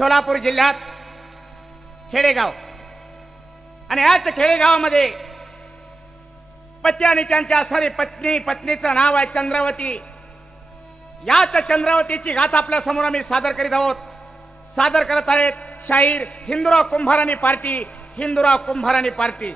सोलापूर जिल्ह्यात खेडेगाव आणि याच खेडेगावामध्ये पती आणि त्यांच्या असणारी पत्नीचं नाव आहे चंद्रावती। याच चंद्रावतीची गाथा आपल्या समोर आम्ही सादर करीत आहोत। सादर करत आहेत शाहीर हिंदूराव कुंभाराणी पार्टी। हिंदूराव कुंभाराणी पार्टी।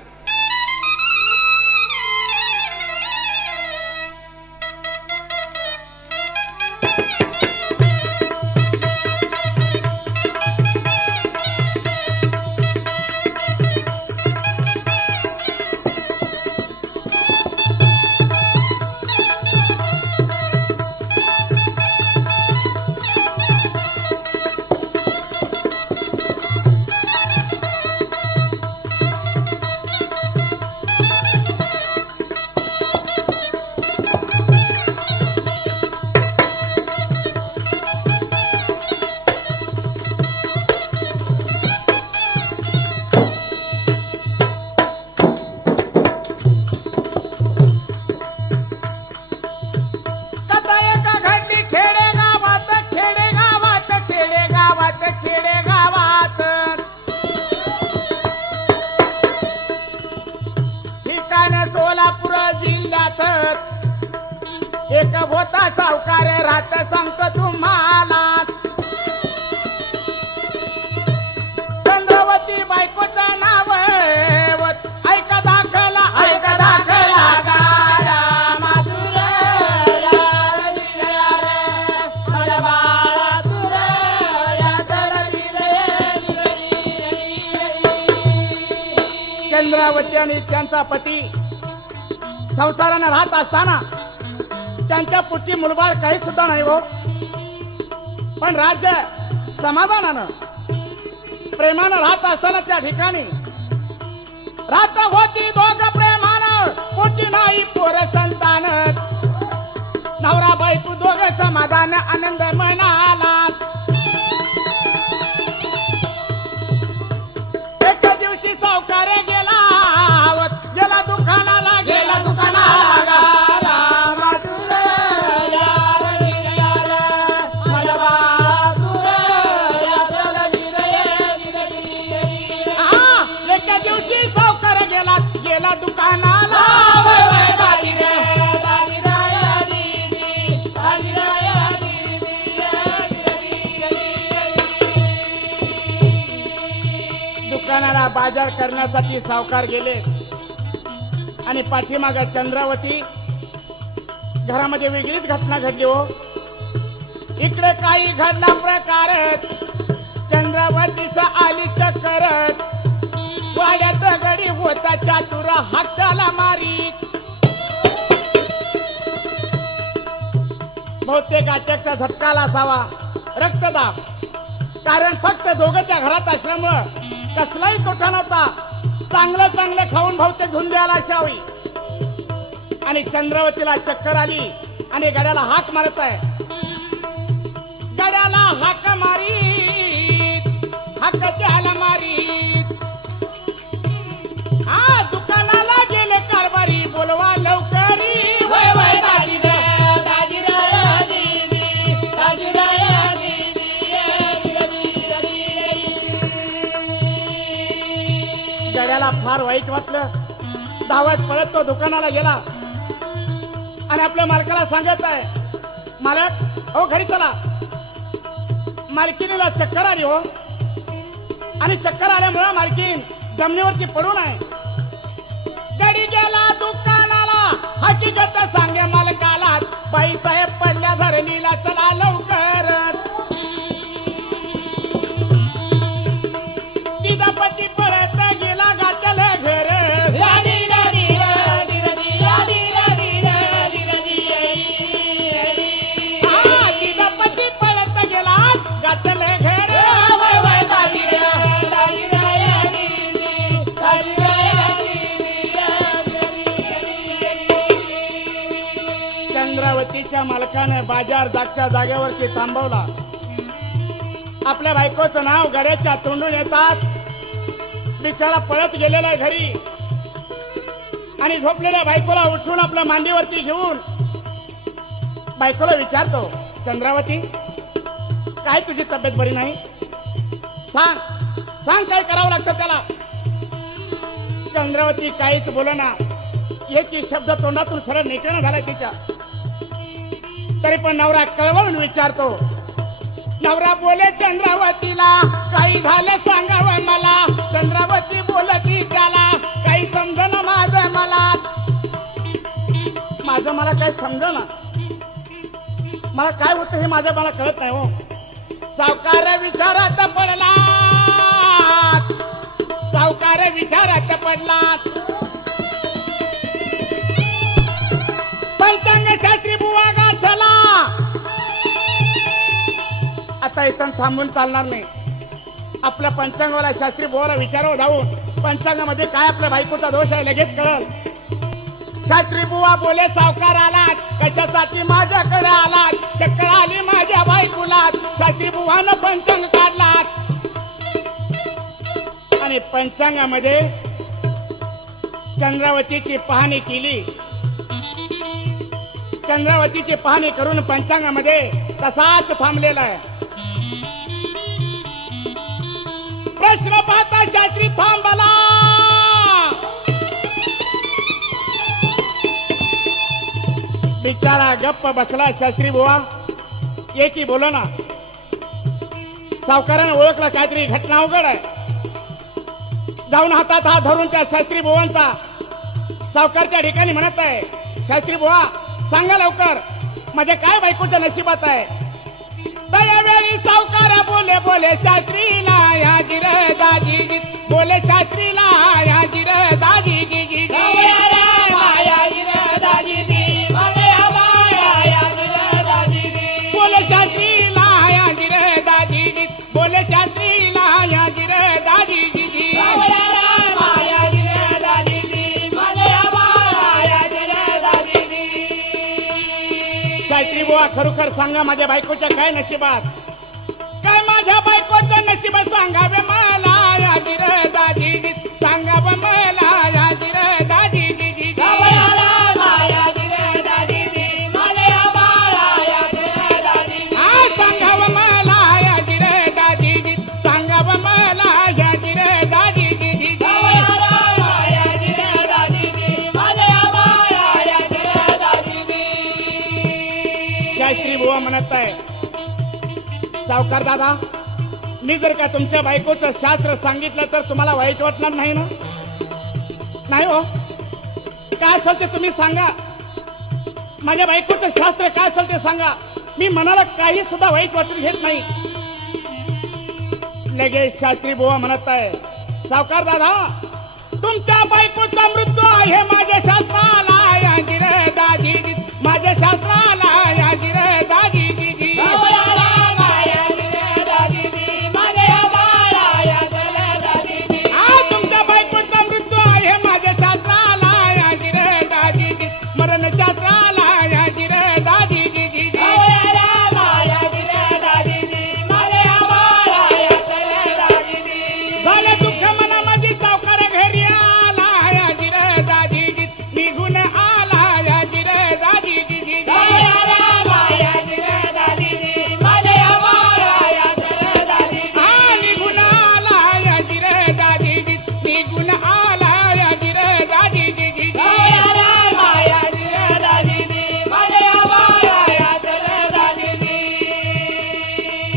सोलापूर जिल्ह्यात एक होता सावकार राहत सांगतो तुम्हाला। चंद्रावती बायकोचं नाव ऐका दाखला गाडा माधुर चंद्रावती आणि त्यांचा पती संसाराने राहत असताना त्यांच्या पुढची मुलबाळ काही सुद्धा नाही हो, पण राज्य समाधानानं प्रेमानं राहत असताना त्या ठिकाणी राहत होती दोघं प्रेमानं, पुढची नाही पोर संतान। नवरा बायको दोघं समाधान आनंद मनाला। एक दिवशी सावकार गेला दुकानाला दुकानाला बाजार करण्यासाठी सावकार गेले आणि पाठीमागे चंद्रावती घरामध्ये वेगळीच घटना घडली हो। इकडे काही घडला प्रकार चंद्रावतीचा आली चक्कर, वाड्यात गडी होता चातुर हाताला मारी। बहुतेक अटॅकचा झटका असावा, रक्तदाब, कारण फक्त दोघंच्या घरात असल्यामुळं कसलाही तोटा नव्हता। चांगलं खाऊन बहुतेक धुंद्याला असावी आणि चंद्रावतीला चक्कर आली आणि गड्याला हाक मारत आहे। गड्याला हाक मारीत, हाक द्यायला मारीत, हा दुकानाला गेले कारभारी, बोलवा लवकरी। वय वय गड्याला फार वाईट वाटलं। धावत पळत तो दुकानाला गेला आणि आपल्या मालकाला सांगत आहे, मालक हो घरी चला, मालकीनीला चक्कर आली हो आणि चक्कर आल्यामुळे मालकीन जमिनीवरती पडून आहे। गडी गेला दुकानाला, हकीकत सांगे मालकाला, बाई साहेब पडल्या धरणीला, चला लवकर। तिचा पती पळत गेला गाठल घर, तिचा पती पळत गेला गाठल घर। चंद्रावतीच्या मालकाने बाजार जागच्या जागेवरती थांबवला। आपल्या बायकोचं नाव गड्याच्या तोंडून येतात, बिचारा पळत गेलेला आहे घरी आणि झोपलेल्या बायकोला उठून आपल्या मांडीवरती घेऊन बायकोला विचारतो, चंद्रावती काय तुझी तब्येत बरी नाही? सांग सांग काय करावं लागतं त्याला. चंद्रावती काहीच बोलना, एक शब्द तोंडातून सरळ निघणं झाला तिच्या. तरी पण नवरा कळवळून विचारतो. नवरा बोले चंद्रावतीला, काही झालं सांगावं मला. चंद्रावती बोलती त्याला, काही समजणं माझं मला. माझं मला काही समजणं, मला काय होतं हे माझं मला कळत नाही हो. सावकार विचारात पडला, सावकार विचारात पडला. पंचांग शास्त्री बुवा गाठला. आता इथं थांबून चालणार नाही. आपल्या पंचांगाला शास्त्री बुवाला विचारावं जाऊन, पंचांगामध्ये काय आपल्या बायकोचा दोष आहे लगेच कळल. शास्त्री बुवा बोले सावकार आलात, कशासाठी माझ्याकडे आलात. चक्कर आली माझ्या बायकोला, शास्त्री बुवानं पंचांग काढलात. आणि पंचांगामध्ये चंद्रावतीची पाहणी केली. चंद्रावतीची पाहणी करून पंचांगामध्ये तसाच थांबलेला आहे. प्रश्न पाहता शास्त्री थांबला. बिचारा गप्प बसला. शास्त्री बुवा एकी बोला ना. सावकारानं ओळखला काहीतरी घटना अवघड आहे. जाऊन हातात हात धरून त्या शास्त्री बुवांचा सावकारच्या ठिकाणी म्हणत आहे, शास्त्री बुवा सांगा लवकर, माझ्या काय बायकोच्या नशिबात आहे. दयावेळी सावकार बोले बोले शास्त्रीला या जिर दाजी. बोले शास्त्रीला या जिर दाजी. बोले शास्त्रीला या जिर दाजी. बोले शास्त्रीला या जिर दाजी. शास्त्री बुवा खरोखर सांगा माझ्या बायकोच्या काय नशिबात, काय माझ्या बायकोच्या नशिबात सांगावे मला या जिर दाजी. सांगावं मला या जिर दाजी. सांगावं मला या जिर दाजी. सांगावं मला या जिर दाजी. शास्त्री बुवा म्हणत आहे, सावकार दादा मी जर का तुमच्या बायकोचं शास्त्र सांगितलं तर तुम्हाला वाईट वाटणार नाही ना. नाही हो, काय असेल ते तुम्ही सांगा. माझ्या बायकोचं शास्त्र काय असेल ते सांगा. मी मनाला काही सुद्धा वाईट वाटून घेत नाही. लगेच शास्त्री बुवा म्हणत आहे, सावकार दादा तुमच्या बायकोचा मृत्यू आहे माझ्या शास्त्राला या जिर दाजी. माझ्या शास्त्राला या जिर दाजी. तुमच्या बायकोचा मृत्यू आहे माझ्या शास्त्राला या जिर दाजी. मरण शास्त्राला या जिर दाजी. झालं दुःख मनामध्ये सावकार घरी आला या जिर दाजी. निघून आला या जिर दाजी. निघून आला या जिर दाजी. निघून आला या जिर दाजी.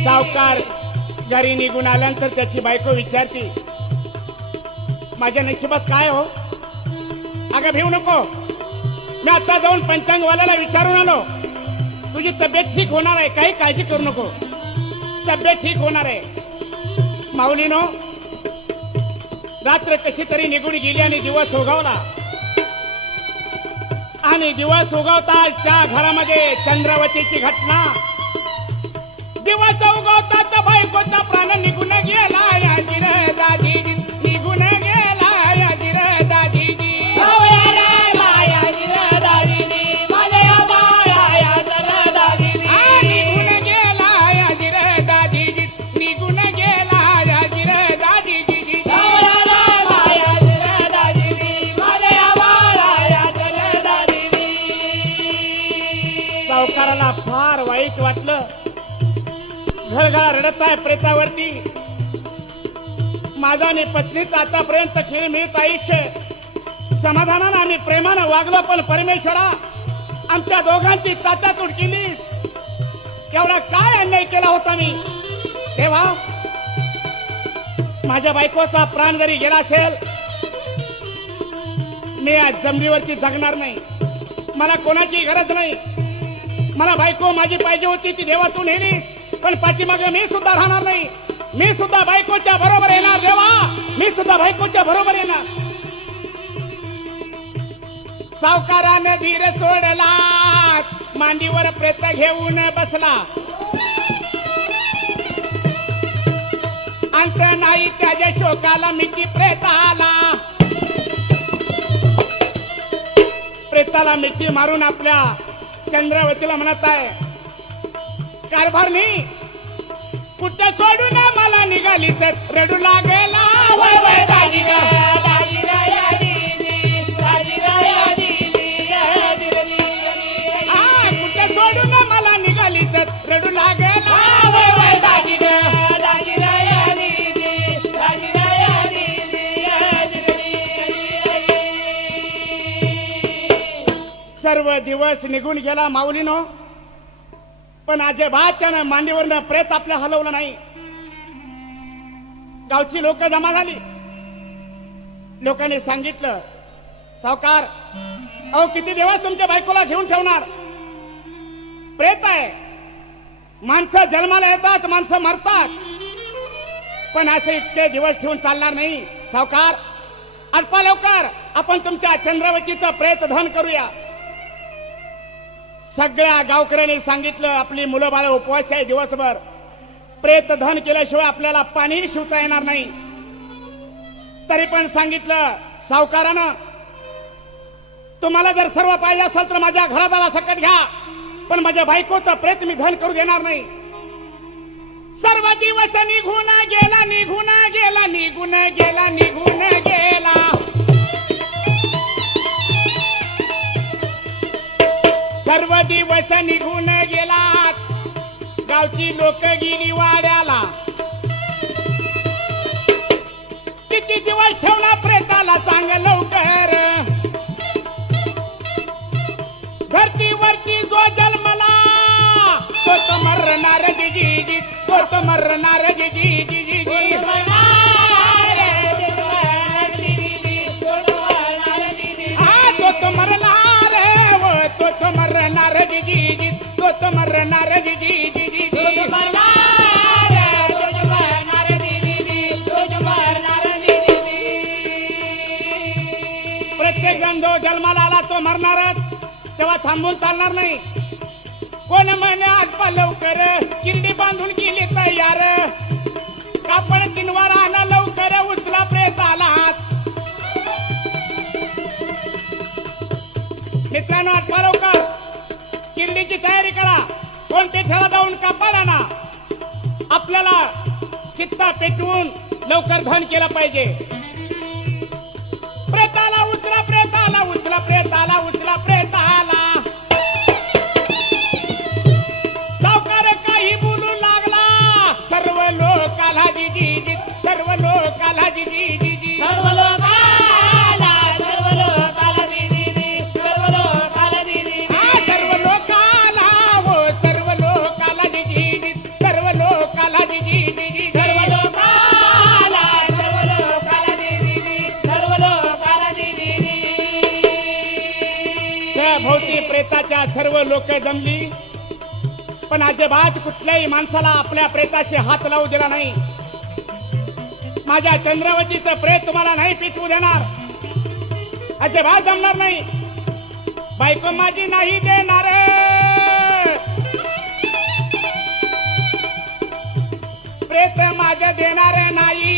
सावकार घरी निघून आल्यानंतर त्याची बायको विचारती, माझ्या नशिबात काय हो. अगं भिवू नको, मी आता जाऊन पंचांगवाल्याला विचारून आलो. तुझी तब्येत ठीक होणार आहे, काही काळजी करू नको, तब्येत ठीक होणार आहे. माऊलीनो रात्र कशी तरी निघून गेली आणि दिवस उगवला. आणि दिवस उगवता त्या घरामध्ये चंद्रावतीची घटना. दिवस उगवता बायकोचा प्राण निघून गेला या जिर दाजी. निघून गेला या जिर दाजी. निघून गेला या जिर दाजी. निघून गेला या जिर दाजी. सावकाराला फार वाईट वाटलं. घरघर रडत आहे प्रेतावरती. माझा आणि पत्नीचं आतापर्यंत खेळीमेळीत आयुष्य समाधानानं आणि प्रेमानं वागलो, पण परमेश्वरा आमच्या दोघांची ताटातूट केलीस. एवढा काय अन्याय केला होता मी तेव्हा. माझ्या बायकोचा प्राण जरी गेला असेल, मी आज जमिनीवरती जगणार नाही. मला कोणाची गरज नाही. मला बायको माझी पाहिजे होती, ती देवातून नेली, पण पाठीमागे मी सुद्धा राहणार नाही. मी सुद्धा बायकोच्या बरोबर येणार देवा, मी सुद्धा बायकोच्या बरोबर येणार. सावकाराने धीर सोडला, मांडीवर प्रेत घेऊन बसला. अंत नाही त्याच्या शोकाला, मिठी प्रेताला. प्रेताला मिठी मारून आपल्या चंद्रावतीला म्हणत आहे, कारभारनी कुठं सोडून मला निघाली तर रडू लागेला. कुठं सोडून मला निघाली तर रडू लागेला. सर्व दिवस निघून गेला माऊलीनो, पण अजिबात त्यानं मांडीवरनं प्रेत आपल्या हलवलं नाही. गावची लोक जमा झाली. लोकांनी सांगितलं, सावकार अहो किती दिवस तुमच्या बायकोला घेऊन ठेवणार. प्रेत आहे. माणसं जन्माला येतात, माणसं मरतात, पण असे इतके दिवस ठेवून चालणार नाही. सावकार अल्पा लवकर आपण तुमच्या चंद्रावतीचं प्रेत धन करूया. सगळ्या गावकऱ्यांनी सांगितलं, आपली मुलं बाळ उपवास आहे दिवसभर, प्रेत धन केल्याशिवाय आपल्याला पाणी शिवता येणार नाही. तरी पण सांगितलं, सावकारानं तुम्हाला जर सर्व पाहिजे असेल तर माझ्या घरादारा सकट घ्या, पण माझ्या बायकोचं प्रेत मी धन करू देणार नाही. सर्व दिवस निघून गेला, निघून गेला, निघून गेला, निघून गेला. सर्व दिवस निघून गेला. गावची लोक गेली वाड्याला. किती दिवस ठेवला प्रेताला सांग लवकर. धरतीवरती जो जन्मला तो मरणार जी, तो मरणार जी. हा तो मरणार, तो मरणार जी, तो मरणार जी. प्रत्येक जण जो जन्माला आला तो मरणारच, तेव्हा थांबून चालणार नाही. कोण म्हणे आत्मा लवकर, किल्ली बांधून केली तयार. कापड किनवार आला लवकर, उचला प्रेत आला. मित्रांनो आत्मा लवकर, किल्लीची तयारी करा. कोण पेठ्याला जाऊन कापड आणा. आपल्याला चित्ता पेटवून लवकर धन केलं पाहिजे. प्रेताला उचला, प्रेताला उचला, प्रेताला उचला, प्रेताला. सावकार काही बोलू लागला, सर्व लोकाला जी, सर्व लोकाला जी, सर्व लोकाला, सर्व लोकाला जी, सर्व लोकाला जी. हा सर्व लोकाला, हो सर्व लोकाला जी, सर्व लोकाला जी, सर्व लोकाला, सर्व लोकाला जी, सर्व लोकाला जी. भोवती प्रेताच्या सर्व लोक जमली, पण अजिबात कुठल्याही माणसाला आपल्या प्रेताचे हात लावू दिला नाही. माझ्या चंद्रावतीचं प्रेत तुम्हाला नाही पिटवू देणार, अजिबात जमणार नाही. बायको माझी नाही देणार, प्रेत माझं देणार नाही,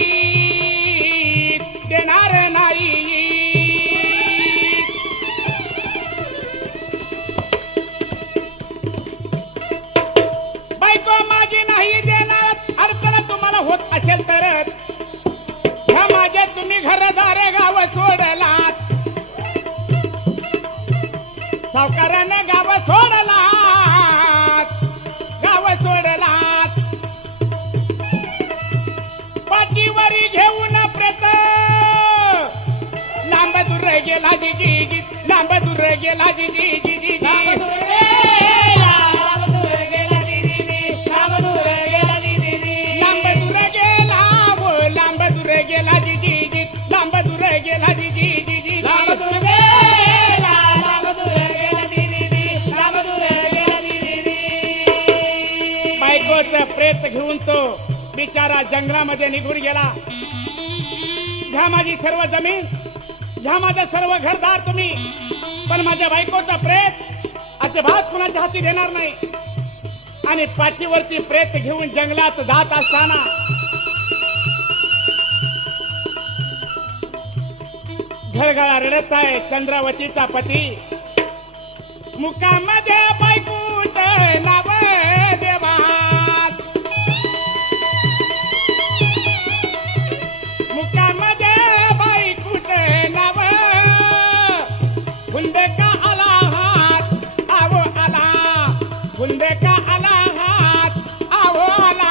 देणार नाही. बायको माझी नाही देणार. अडचण तुम्हाला होत असेल तर ह्या माझ्या तुम्ही घरदारे गाव सोडलात. सावकाराने गाव सोडलात, गाव सोडलात. पाठीवरी घेऊन जी जी जी लांब दूर गेला जी जी जी जी लांब दूर गेला जी जी जी लांब दूर गेला जी जी जी लांब दूर गेला वो लांब दूर गेला जी जी जी लांब दूर गेला जी जी जी जी लांब दूर गेला जी जी जी लांब दूर गेला जी जी जी बायकोचं प्रेत घेऊन तो बिचारा जंगलामध्ये निघून गेला. घ्या माझी सर्व जमीन, घ्या माझं सर्व घरदार तुम्ही, पण माझ्या बायकोचा प्रेत अजिबात कुणाच्या हाती देणार नाही. आणि पाठीवरती प्रेत घेऊन जंगलात जात असताना घळघळा रडत आहे चंद्रावतीचा पती. मुकामध्ये बायकोच नाव देवा, मुकामध्ये बायकोच नाव. हुंदे का आला हात आवो आला, हुंदे का आला हात आवो आला.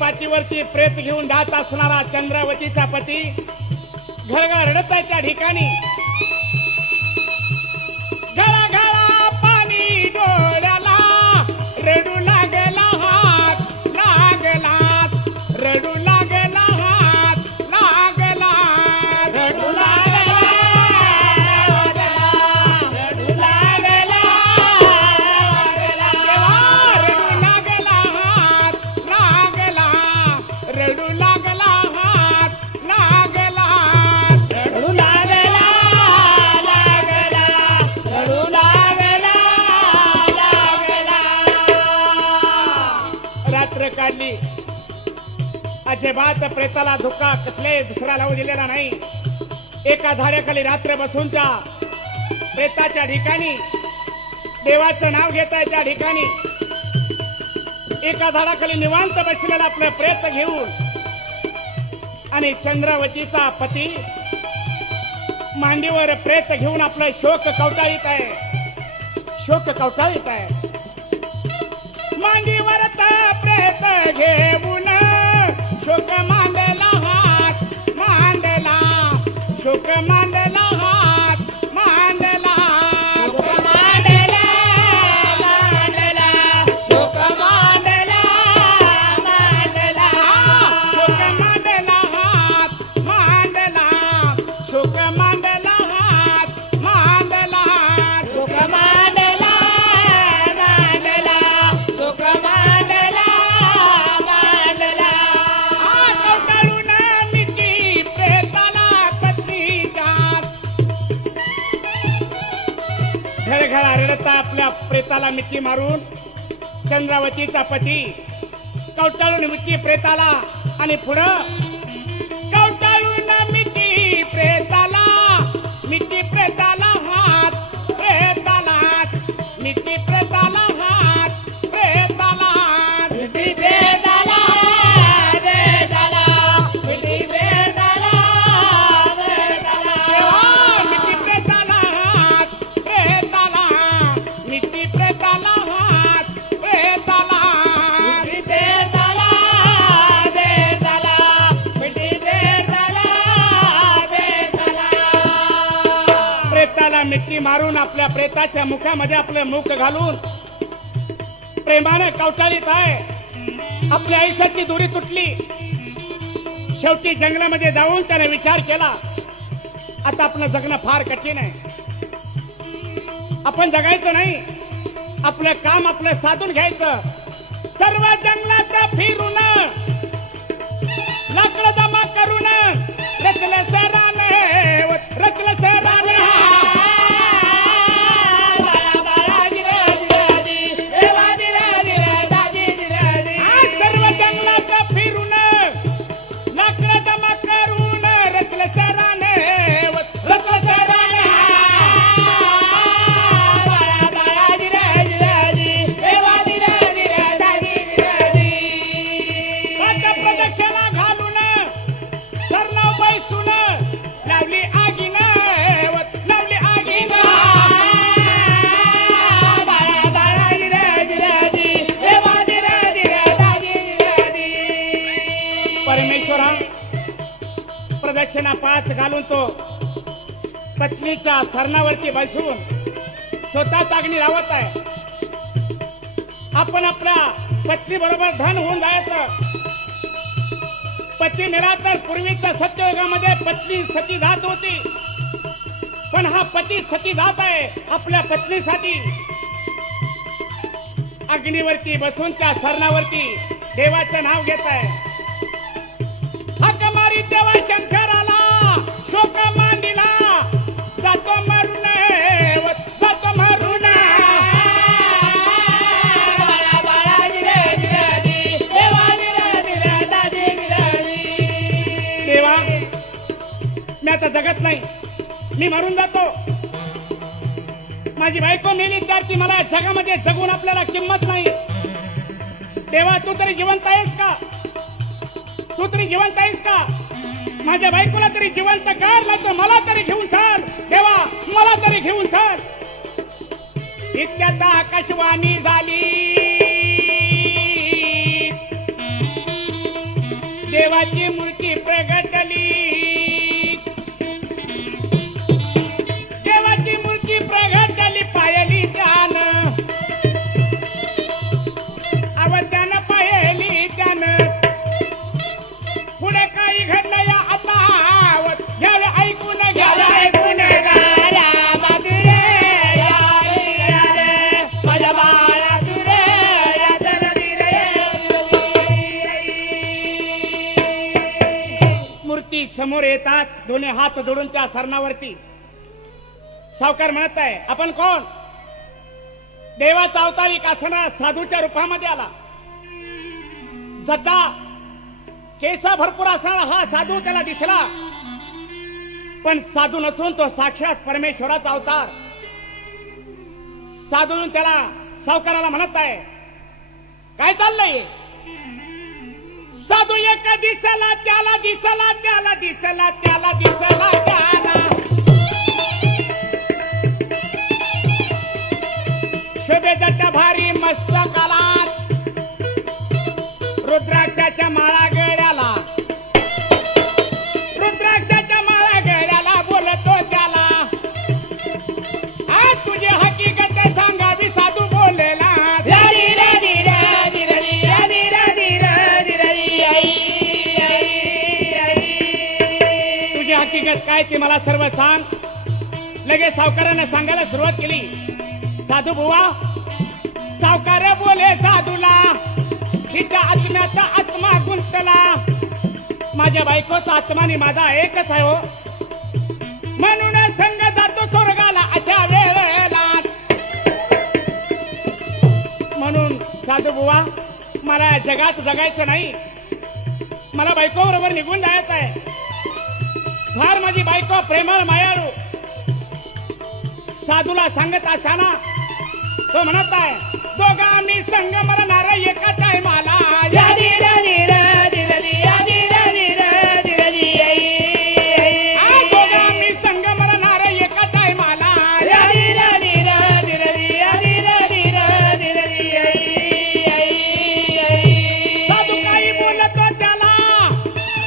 पाठीवरती प्रेत घेऊन जात असणारा चंद्रावतीचा पती घळघळ रडत आहे त्या ठिकाणी. घळघळा पाणी डोळ्याला रडू लागला हात लागला, रडू लागला हात लागला, रडू लागला, रडू लागला, रडू लागला हात लागला, रडू लागला हात लागला, रडू लागला लागला, रडू लागला लागला. रात्र काढली, अजिबात प्रेताला धोका कसले दुसरा लावू दिलेला नाही. एका झाडाखाली रात्र बसून त्या प्रेताच्या ठिकाणी देवाचं नाव घेत आहे. त्या ठिकाणी एका झाडाखाली निवांत बसलेला आपलं प्रेत घेऊन आणि चंद्रावतीचा पती मांडीवर प्रेत घेऊन आपलं शोक कवटाळीत आहे, शोक कवटाळीत आहे. मांडीवर प्रेत घेऊन शोक मांडला हात मांडला, शोक मांडला हात मांडला, शोक मांडला मांडला, शोक मांडला मांडला, शोक मांडला हात मांडला, शोक मांडला हात मांडला, शोक मांडला मांडला, शोक मांडला मांडला. कवटाळून मिठी प्रेताला पत्नी जात. घळघळा रडता आपल्या प्रेताला मिठी मारून चंद्रावतीचा पती कवटाळून मिठी प्रेताला आणि पुढं कवटाळून मिठी प्रेताला, मिठी प्रेताला हात प्रेताला, मिठी प्रेताला हात प्रेताला, मिठी प्रेताला प्रेताला, मिठी प्रेताला प्रेताला, मिठी प्रेताला हात प्रेताला, मिठी प्रेताला हात प्रेताला, मिठी प्रेताला प्रेताला, मिठी प्रेताला प्रेताला. प्रेताला मिठी मारून आपल्या प्रेताच्या मुखामध्ये आपलं मुख घालून प्रेमाने कवटाळीत आहे. आपल्या आयुष्याची दोरी तुटली. शेवटी जंगलामध्ये जाऊन त्याने विचार केला, आता आपलं जगणं फार कठीण आहे. आपण जगायचं नाही, आपलं काम आपलं साधून घ्यायचं. सर्व जंगलात फिरून लाकडं जमा करून रचलं शहराने, रचलं शहराने. सर्व जंगलात फिरून लाकडं जमा करून रचलं शहराने, रचलं शहराने. प्रदक्षिणा 5 घालून तो पत्नीच्या सरणावरती बसून स्वतःच अग्नी लावत आहे. आपण आपल्या पत्नी बरोबर धन होऊन जायचं. पती मेला तर पूर्वीच्या सत्ययुगामध्ये पत्नी सती जात होती, पण हा पती सती जात आहे आपल्या पत्नीसाठी. अग्नीवरती बसून त्या सरणावरती देवाचं नाव घेत आहे. हाक मारी देवा शंकराला शोक मांडिला जातो मरून जातो मरून. देवा मी आता जगत नाही, मी मरून जातो. माझी बायको मेली तर ती मला जगामध्ये जगून आपल्याला किंमत नाही. देवा तू तरी जिवंत आहेस का? तू तरी जिवंत आहेस का? माझ्या बायकोला तरी जिवंत कर, तर मला तरी घेऊन चल. देवा मला तरी घेऊन चल. इतक्यात आकाशवाणी झाली. देवाची मूर्ती प्रगटली. देवाची मूर्ती प्रगटली. पायली ध्यान अवध्यान पायली ध्यान. पुढे काही घडलं या आता घ्यावे ऐकून घ्यावे ऐकून माझ्या बाळा तुरे मूर्ती समोर येताच दोन्ही हात जोडून त्या सरणावरती सावकार म्हणत आहे, आपण कोण? देवाचा अवतारी कासना साधूच्या रूपामध्ये आला. जटा केसा भरपूर असणारा हा साधू त्याला दिसला, पण साधू नसून तो साक्षात परमेश्वराचा अवतार. साधून त्याला सावकाराला म्हणत आहे, काय चाललंय? साधू एक दिसला त्याला दिसला त्याला दिसला त्याला दिसला त्याला. शोभे जटा भारी मस्तकाला रुद्राक्षाच्या माळा गळ्याला. रुद्राक्षाच्या माळा गळ्याला बोलतो त्याला. आज तुझी हकीकत सांगावी साधू बोललेला. तुझी हकीकत काय ते मला सर्व सांग. लगेच सावकाराने सांगायला सुरुवात केली. साधू बुवा सावकार बोले साधूला, हिच्या आत्म्याचा आत्मा गुंतला. माझ्या बायकोचा आत्मा आणि माझा एकच आहे हो, म्हणून संग जातो स्वर्गाला अशा वेळेला. म्हणून साधू बुवा मला जगात जगायचं नाही, मला बायको बरोबर निघून जायचं आहे. फार माझी बायको प्रेमळ मायाळू. साधूला सांगत असताना तो म्हणत आहे, दोघा आम्ही संग मरणार एका टायमाला. दोघा आम्ही संग मरणार एका टायमाला. साधू काही बोलतो त्याला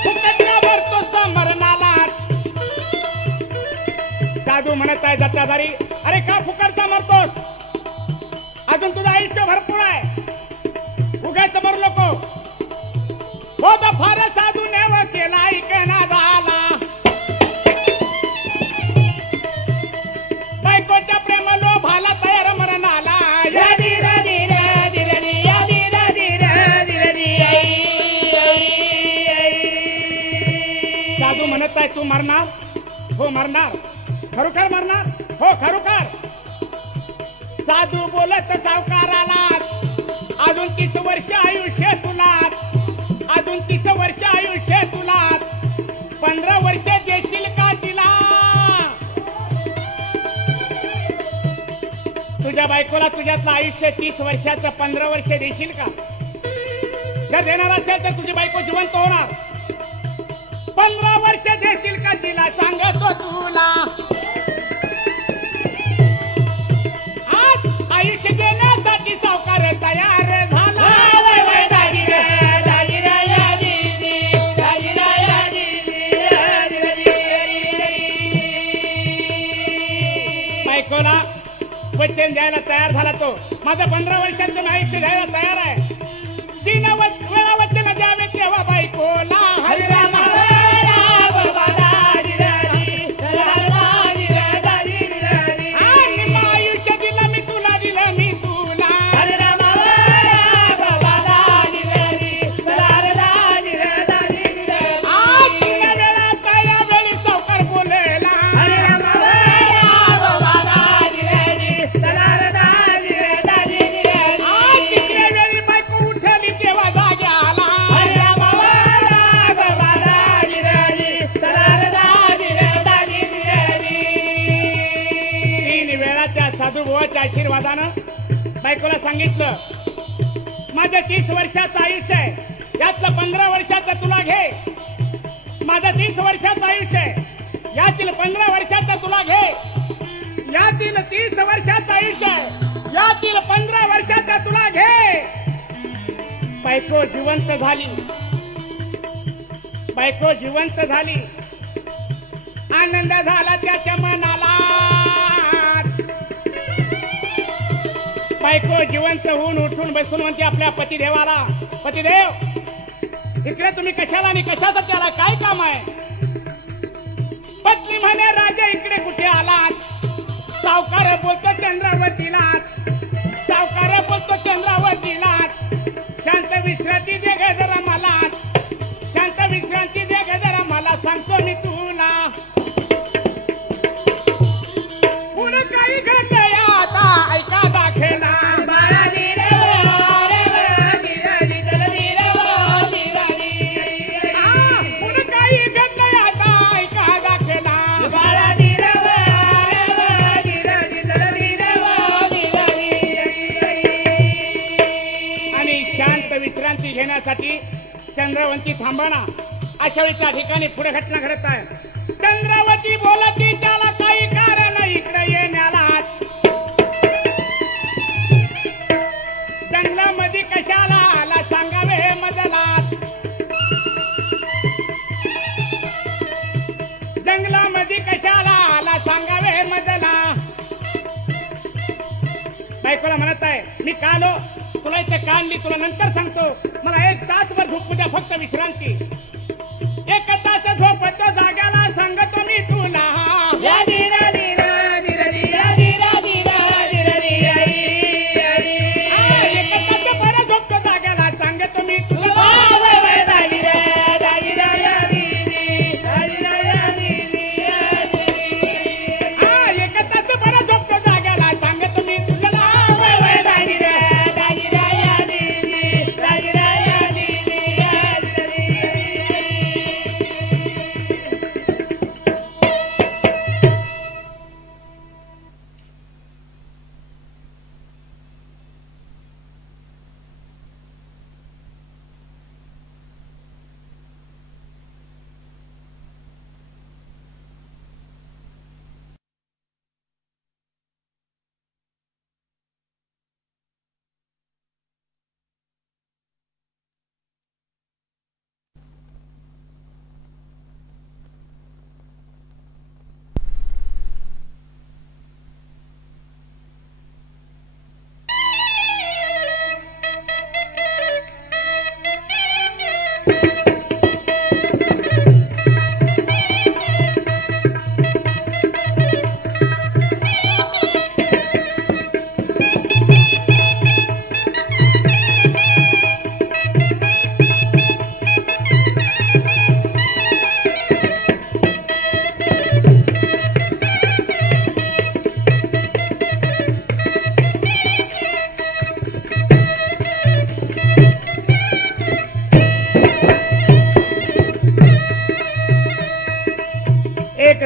फुकटला भरतो समरणाला. साधू म्हणत आहे जटाधारी, अरे का फुकटचा मरतोस? अजून तुझं आयुष्य भरपूर आहे, उगाच मरू नको. हो तर फार साधू नेव केला ऐकना झाला. बायकोच्या प्रेम लोभाला तयार मरणाला. साधू म्हणत आहे तू मरणार? हो मरणार. खरोखर मरणार? हो खरोखर. साधू बोलत सावकाराला, अजून 30 वर्ष आयुष्य तुला, अजून 30 वर्ष आयुष्य तुला. 15 वर्ष देशील का तिला? तुझ्या बायकोला तुझ्यातलं आयुष्य 30 वर्षाचं 15 वर्ष देशील का? जर देणार असेल तर तुझी बायको जिवंत होणार. 15 वर्ष देशील का तिला सांगतो तुला. आयुष्य देण्यासाठी सावकार तयार झाला. वचन द्यायला तयार झाला तो. माझं 15 वर्षाचं आयुष्य द्यायला तयार आहे. 3 वेळा वचन द्यावे तेव्हा बायकोला हरी राम आयुष्य दिलं मी तुला दिलं मी तुला साधूभावाच्या आशीर्वादानं बायकोला सांगितलं माझं 30 वर्षाचं आयुष्य आहे, यातलं 15 वर्षाचं तुला घे. माझं 30 वर्षाचं आयुष्य आहे, यातील 15 वर्षाचं तुला घे. यातील 30 वर्षाचं आयुष्य आहे, यातील 15 वर्षाचं तुला घे. बायको जिवंत झाली, बायको जिवंत झाली. आनंद झाला त्याच्या मनाला. बायको जिवंत होऊन उठून बसून म्हणते आपल्या पतिदेवाला, पतिदेव इकडे तुम्ही कशाला आणि कशासाठी आला, काय काम आहे. पत्नी म्हणे राजा इकडे कुठे आलात. सावकार बोलतो चंद्रावतीला, सावकार बोलतो चंद्रावतीला. शांत विश्रांती दे ग जरा मला, शांत विश्रांती दे ग जरा मला, सांगतो मी तुला. पुढे काही घडलंय आता ऐका दाखला. विश्रांती घेण्यासाठी चंद्रावती थांबणा. अशा वेळी त्या ठिकाणी पुढे घटना घडत आहे. चंद्रावती बोलती त्याला काही कारण इकडे येण्याला. जंगलामध्ये कशाला आला सांगावे मजला. जंगलामध्ये कशाला आला सांगावे मजला. बायकोला म्हणत आहे मी कालो तुला इथे काढली, तुला नंतर सांगतो. मला 1 तासभर झोपू द्या फक्त विश्रांती. 1 तास झोपतो जाग्याला सांगतो मी तुला. 1 तास बरं झोपतो जाग्याला सांगतो मी तुला. 1 तास बरं झोपतो जाग्याला सांगतो मी तुला.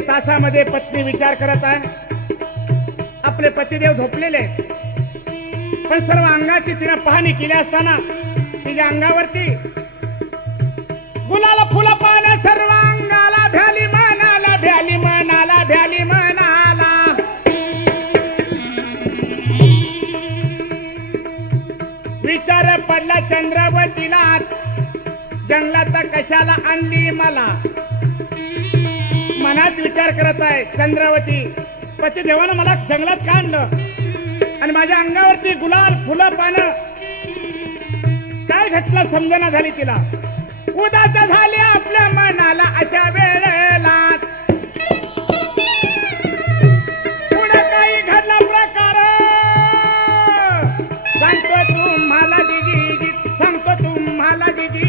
तासामध्ये पत्नी विचार करत आहे. आपले पतिदेव झोपलेले, पण सर्व अंगाची तिने पाहणी केली असताना तिच्या अंगावरती गुलाल फुलं पानं सर्व अंगाला भ्याली मनाला, भ्याली मनाला, भ्याली मनाला. विचार पडला चंद्रावतीला, जंगलात कशाला आणली मला. मनात विचार करत आहे चंद्रावती, पतिदेवानं मला जंगलात का आणलं. आणि माझ्या अंगावरती गुलाल फुलं पानं. काय घटना समजना झाली तिला. उदास झाली आपल्या मनाला अशा वेळेला. पुढे काही घडला प्रकार सांगतो तुम्हाला दिदी, सांगतो तुम्हाला दिदी,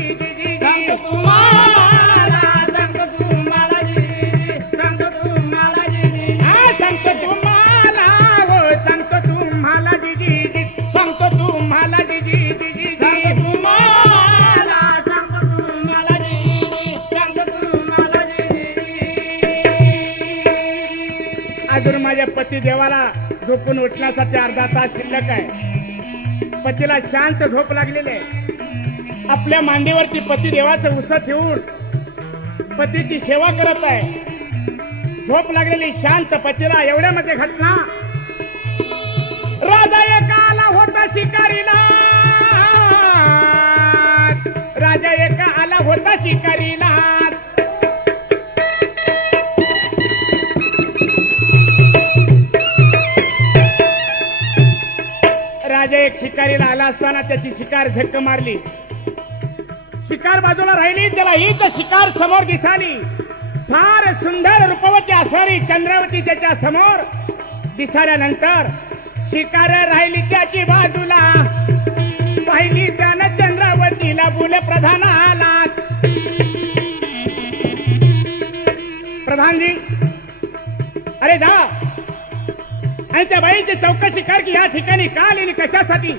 सांगतो तुम्हाला, सांगतो तुम्हाला दिदी, सांगतो तुम्हाला दिदी, सांगतो तुम्हाला, हो सांगतो तुम्हाला दिदी, सांगतो तुम्हाला दिदी, सांगतो तुम्हाला, सांगतो तुम्हाला दिदी, सांगतो तुम्हाला दिदी. अजून माझ्या पती देवाला झोपून उठण्यासाठी अर्धा तास शिल्लक आहे. पतीला शांत झोप लागलेली आहे. आपल्या मांडीवरती पती देवाचं उसं ठेवून पतीची सेवा करत आहे. झोप लागलेली शांत पतीला. एवढ्यामध्ये घटना. राजा एका आला होता शिकारीला. राजा एका आला होता शिकारीला. राजा एक शिकारीला आला असताना त्याची शिकार झक्क मारली. शिकार बाजूला राहिली. त्याला हीच शिकार समोर दिसाली. फार सुंदर रूपवती असणारी चंद्रावती त्याच्या समोर दिसाल्यानंतर शिकार राहिली त्याची बाजूला. पाहिली त्यानं चंद्रावतीला. बोले प्रधानाला, प्रधानजी अरे जा आणि त्या बाईची चौकशी कर की या ठिकाणी का आली, कशासाठी.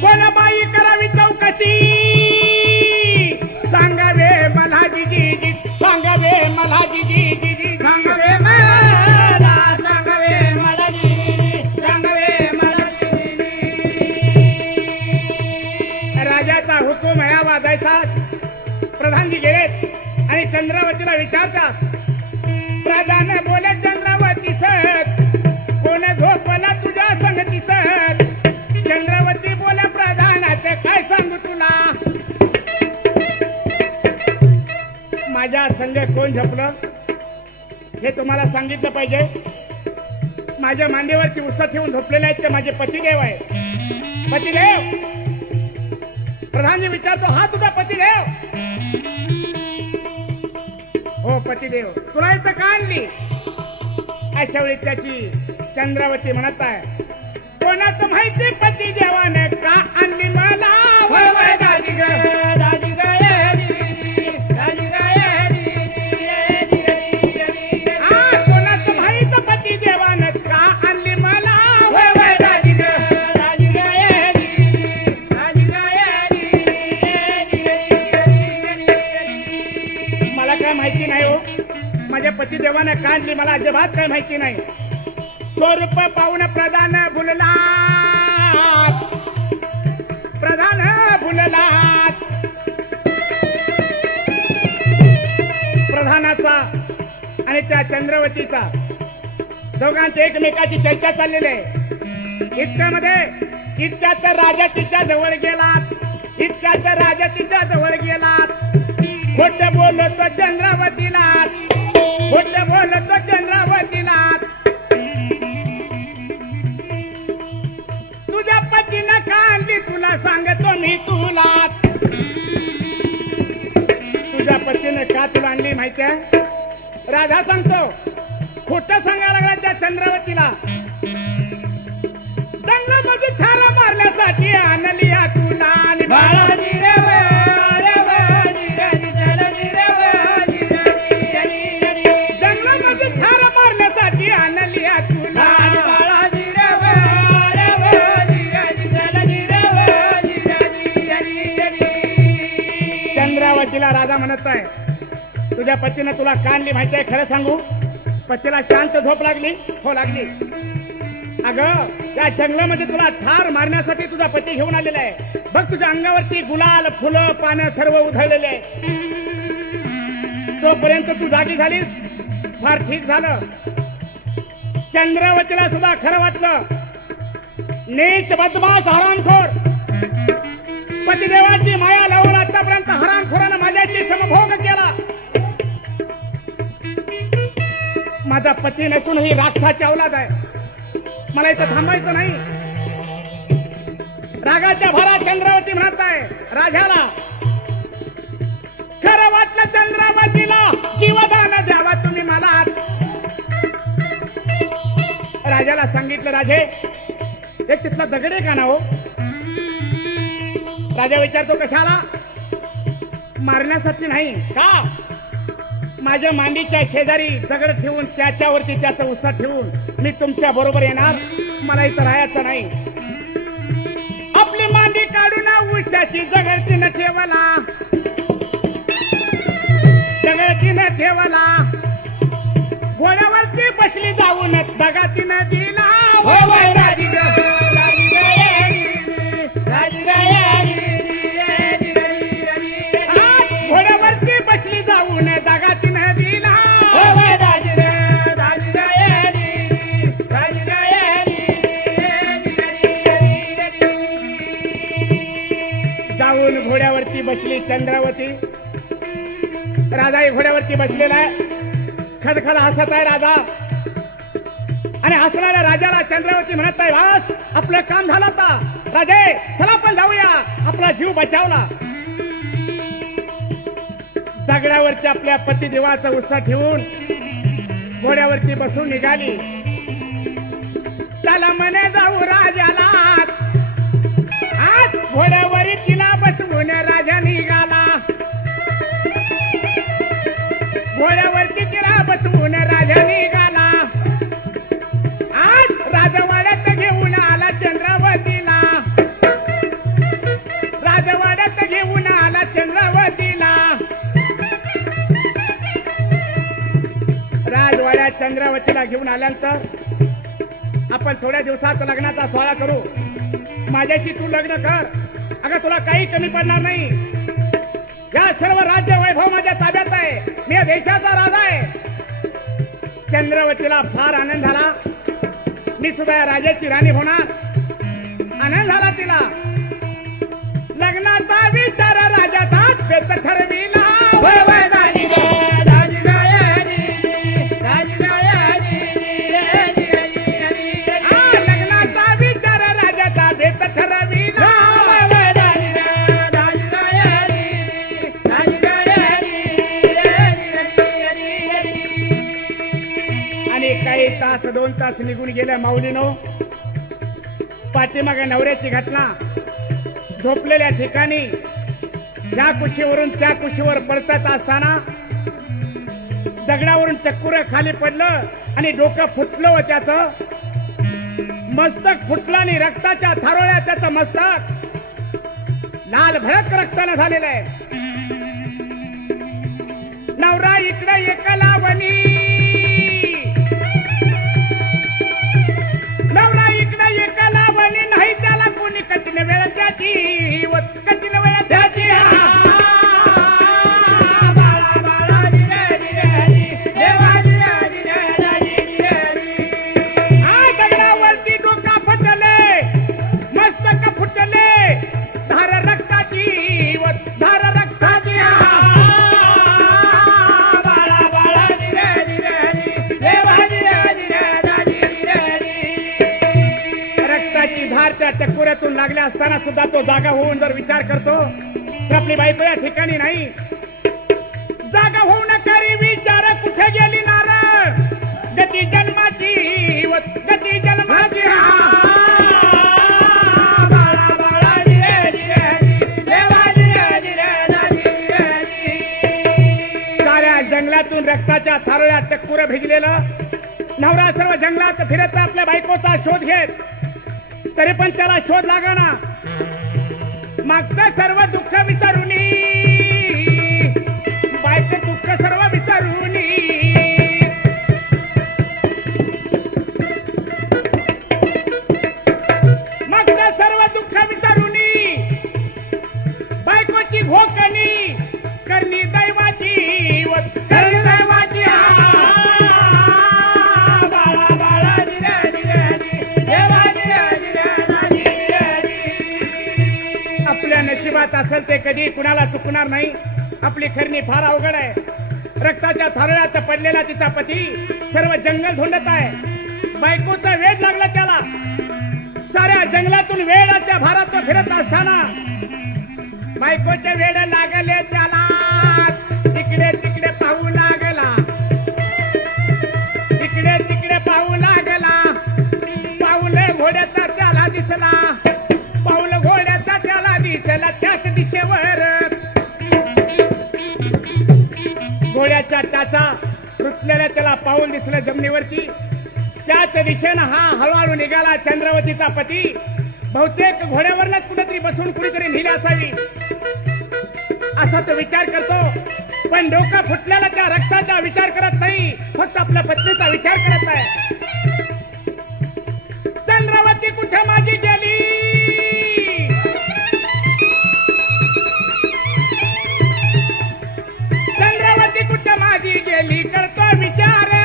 कोण बाई करावी चौकशी, सांगावे मला दिदी, सांगावे मला दिदी, सांगावे मला, सांगावे मला दिदी, सांगावे मला दिदी. राजाचा हुकूम या वाजायचा. प्रधानजी गेलेत आणि चंद्रावतीला विचारतात. प्रधान बोले चंद्रावती सर, कोण झोपला तुझ्या संगती सर. चंद्रावती बोले प्रधानाचे काय सांगू तुला. माझ्या संग कोण झोपलं हे तुम्हाला सांगितलं पाहिजे. माझ्या मांडीवरती उसं ठेवून झोपलेले आहेत ते माझे पतिदेव आहे. पतिदेव. प्रधानजी विचारतो हा तुझा पतिदेव. हो पतिदेव. तुला इथं का आणली. अशा वेळी त्याची चंद्रावती म्हणत आहे. कोणाचं माहिती पती देवाने का आणली मला. दाजी ग, दाजी ग, कोणाचं माहित पती देवाने का आणली मला. दाजी ग, दाजी ग, मला काय माहिती नाही हो. माझ्या पती देवाने का आणली मला अजिबात काय माहिती नाही. स्वरूप पाहून प्रधान भुलला. प्रधान भुलला. प्रधानाचा आणि त्या चंद्रवतीचा दोघांची एकमेकाची चर्चा चाललेली आहे. इतक्यात राजा तिच्या जवळ गेला. इतक्यात राजा तिच्या जवळ गेला. खोट बोलतो चंद्रावतीला. खोट बोलतो चंद्रावतीला. तुझ्या पतीनं का आणली तुला सांगतो मी तुला. तुझ्या पतीनं का तुला आणली माहितीये. राजा सांगतो. खोटं सांगायला लागला त्या चंद्रावतीला. जंगलामध्ये छाला मारण्यासाठी आणली तुला. बाळाजी रे जंगलामध्ये छाला मारण्यासाठी आणली तुला. चंद्रावतीला राजा म्हणत आहे. तुझ्या पतीनं तुला का आणली माहिती आहे. खरं सांगू. पतीला शांत झोप लागली. हो लागली. अगं त्या जंगलामध्ये तुला ठार मारण्यासाठी तुझा पती घेऊन आलेला आहे. बघ तुझ्या अंगावरती गुलाल फुलं पानं सर्व उधळलेले आहे. तोपर्यंत तू जागी झालीस. फार ठीक झालं. चंद्रावतीला सुद्धा खरं वाटलं. नीच बदमाश हरामखोर पतिदेवाची माया लावून आतापर्यंत हरामखोरानं माझ्याशी समभोग केला. माझा पती नसून ही राक्षसाची औलाद आहे. मला इथं थांबायचं नाही. रागाच्या भरात चंद्रावती म्हणत आहे राजाला, खरं वाटलं चंद्रावतीला जीवदान द्यावा तुम्ही मला. राजाला सांगितलं, राजे एक तिथला दगड आहे का ना हो? राजा विचारतो कशाला? मारण्यासाठी नाही का? माझ्या मांडीच्या शेजारी दगड ठेवून त्याच्यावरती त्याचा उत्साह ठेवून मी तुमच्या बरोबर येणार. मला इथं राहायचं नाही. आपली मांडी काढून उशाची दगडतीनं ठेवला, दगडतीनं ठेवला. घोड्यावरती बसली जाऊन दगातीनं दिला. घोड्यावरती बसली जाऊन दगातीनं दिला. जाऊन घोड्यावरती बसली चंद्रावती. राजा घोड्यावरती बसलेला आहे, खदखद हसत आहे राजा. आणि हसणाऱ्या राजाला चंद्रावती म्हणत आहे, वास आपलं काम झालं आता. राजे चला आपण जाऊया, आपला जीव बचावला. दगडावरती आपल्या पतिदेवाचा उत्साह ठेवून घोड्यावरती बसून निघाली. चला म्हणे जाऊ राजाला. आज घोड्यावरी तिला बसवून राजा निघाला. घोड्यावरती तिला बसवून राजा निघाला. आज राजवाड्यात घेऊन आला चंद्रावतीला. राजवाड्यात घेऊन आला चंद्रावतीला. राजवाड्यात चंद्रावतीला घेऊन आल्यानंतर आपण थोड्या दिवसात लग्नाचा सोहळा करू. माझ्याशी तू लग्न कर. अगं तुला काही कमी पडणार नाही. या सर्व राज्य वैभव माझ्या ताब्यात आहे. मी या देशाचा राजा आहे. चंद्रावतीला फार आनंद झाला. मी सुद्धा या राजाची राणी होणार. आनंद झाला तिला. लग्नाचा विचार राजाचाच बेत ठरविला. लग्नाचा विचार राजाचा बेत ठरविला. काही तास 2 तास निघून गेल्या माऊलीनो. पाठीमागे नवऱ्याची घटना. झोपलेल्या ठिकाणी त्या कुशीवरून त्या कुशीवर पडत असताना दगडावरून टक्कुर खाली पडलं आणि डोकं फुटलं व त्याचं मस्तक फुटलं आणि रक्ताच्या थारोळ्या त्याचं मस्तक लाल भडक रक्तानं झालेलं आहे. नवरा इकडे एकला वनी. नवरा इकडे एकला वनी नाही त्याला कोणी कठीण वेळ द्यायची व कठीण वेळ द्यायची. दगडावरती डोका फुटले, मस्तक फुटले, धार रक्ताची व धार रक्ताची. त्या टक्कुऱ्यातून लागल्या असताना सुद्धा तो जागा होऊन जर विचार करतो तर आपली बायको या ठिकाणी नाही. जागा होऊन करी विचार कुठे गेली नार गती जन्माची व गती जन्माची. साऱ्या जंगलातून रक्ताच्या थारोळ्यात टक्कुर भिजलेलं. नवरा सर्व जंगलात फिरत आपल्या बायकोचा शोध घेत, तरी पण त्याला शोध लागना. मागचं सर्व दुःख विचारून बायचं दुःख सर्व विचारून मागचं सर्व दुःख विचारून बायकोची घोकणी करणी दैवाची व करणी दैवाची. नशिबात असेल ते कधी कुणाला चुकणार नाही. आपली खरणी फार अवघड आहे. रक्ताच्या थारोळ्यात पडलेला तिचा पती सर्व जंगल धोंडत आहे. बायकोचा वेड लागला त्याला. साऱ्या जंगलातून वेडाच्या भारात फिरत असताना बायकोचे वेड लागले त्याला. तिकडे तिकडे पाहू लागला, तिकडे तिकडे पाहू लागला. पाऊल घोड्याचा त्याला दिसला, पाऊल घोड्याचा त्याला दिसला. त्याच दिशेवर घोड्याच्या टाचा रुतलेल्या त्याला पाऊल दिसलं जमिनीवरती. त्याच दिशेनं हा हळूहळू निघाला चंद्रावतीचा पती. बहुतेक घोड्यावरच कुठेतरी बसून कुणीतरी नेली असावी असा तो विचार करतो. पण डोकं फुटलेला त्या रक्ताचा विचार करत नाही, फक्त आपल्या पत्नीचा विचार करत आहे. चंद्रावती कुठे माझी गेली, चंद्रावती कुठे माझी गेली करतो विचार.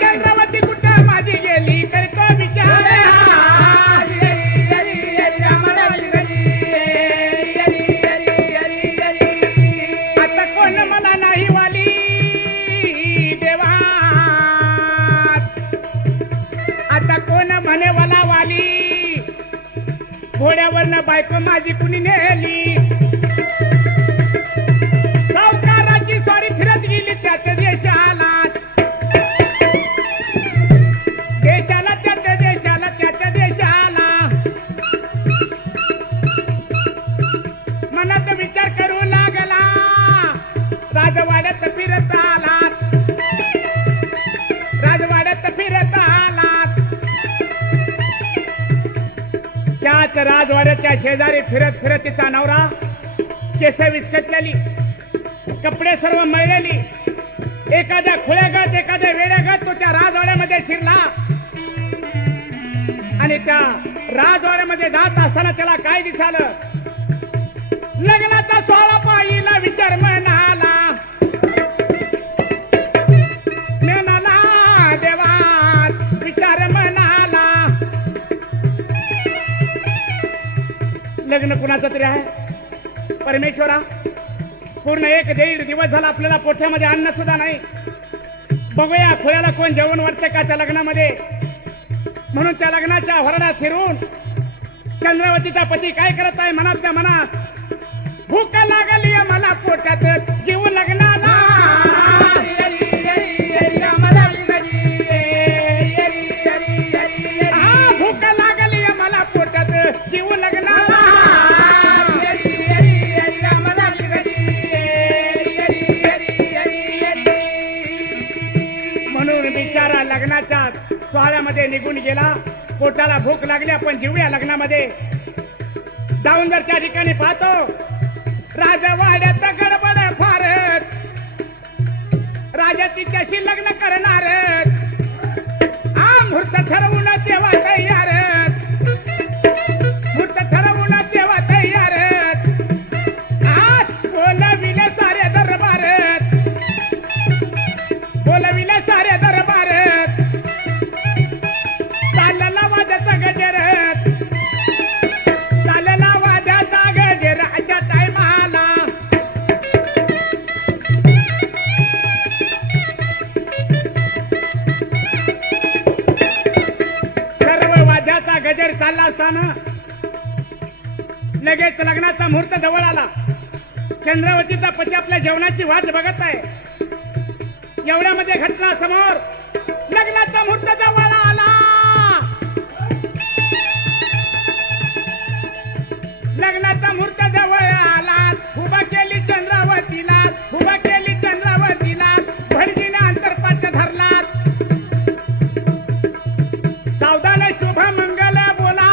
चंद्रावती कुठे माझी गेली करतो विचार. आता कोण मला नाही वाली देवा, आता कोण म्हणे मला वाली. घोड्यावरनं बायको माझी कुणी नेली. सावकाराची स्वारी फिरत गेली त्याच्या देशाला, देशाला त्याच्या देशाला त्याच्या देशाला. मनात विचार करू लागला, राजवाड्यात फिरत आला, राजवाड्यात फिरत आला. त्याच राजवाड्याच्या शेजारी फिरत फिरत तिचा नवरा, केस विस्कटलेली, कपडे सर्व मळलेली, एखाद्या खुळ्यागत एखाद्या वेड्यागत तो त्या राजवाड्यामध्ये शिरला. आणि त्या राजवाड्यामध्ये जात असताना त्याला काय दिसालं, लग्नाचा सोहळा पाहिला विचार म्हणाला. म्हणाला देवा विचार म्हणाला. लग्न कुणाचं तरी आहे परमेश्वरा. पूर्ण 1-1.5 दिवस झाला आपल्याला पोठ्यामध्ये अन्न सुद्धा नाही. बघूया खुल्याला कोण जेवण वाटते का त्या लग्नामध्ये. म्हणून त्या लग्नाच्या वरणात शिरून चंद्रावतीचा पती काय करत आहे, मनातल्या मनात भूक लागली मला पोटात जीव लग्नाला. भूक लागली मला पोटात जीव लग्नाला. म्हणून बिचारा लग्नाच्या सोहळ्यामध्ये निघून गेला. पोटाला भूक लागली, आपण जीवूया लग्नामध्ये. जाऊन जर त्या ठिकाणी पाहतो राजवाड्यात गडबड फारत, राजा तिच्याशी लग्न करणार. मुहूर्त ठरवून तेव्हा तयार, मुहूर्त ठरवून तेव्हा तयार. बोलविले सारे दरबारात, बोलविले सारे दरबारात. चालला वाद्याचा गजर, चालला वाद्याचा गजर. अशा टायमाला सर्व वाद्याचा गजर चालला असताना लगेच लग्नाचा मुहूर्त जवळ आला. चंद्रावतीचा पती आपल्या जेवणाची वाट बघत आहे. एवढ्यामध्ये घटना समोर लग्नाचा मुहूर्त जवळ आला. लग्नाचा मुहूर्त जवळ आला. उभा केली चंद्रावतीला, उभा केली चंद्रावतीला. भटजीने अंतरपाट धरला. सावधान शुभ मंगल बोला.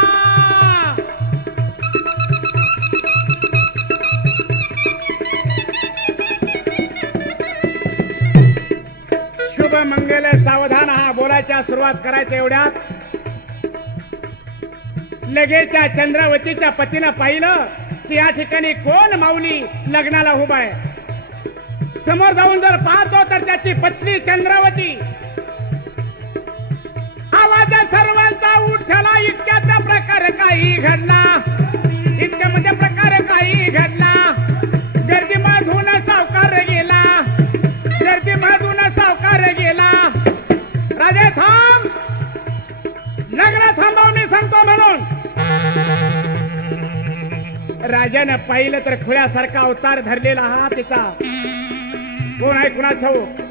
शुभ मंगल सावधान हा बोलायच्या सुरुवात करायच्या एवढ्यात लगेच त्या चंद्रावतीच्या पतीनं पाहिलं की या ठिकाणी कोण माऊली लग्नाला उभा आहे. समोर जाऊन जर पाहतो तर त्याची पत्नी चंद्रावती. आवाज सर्वांचा उठला. इतक्याचा प्रकार काही घडला, इतक्या म्हणजे प्रकार काही घडला. गर्दीमधून सावकार त्यानं पाहिलं तर खुळ्यासारखा अवतार धरलेला हा तिचा कोण आहे कुणा ठाऊक.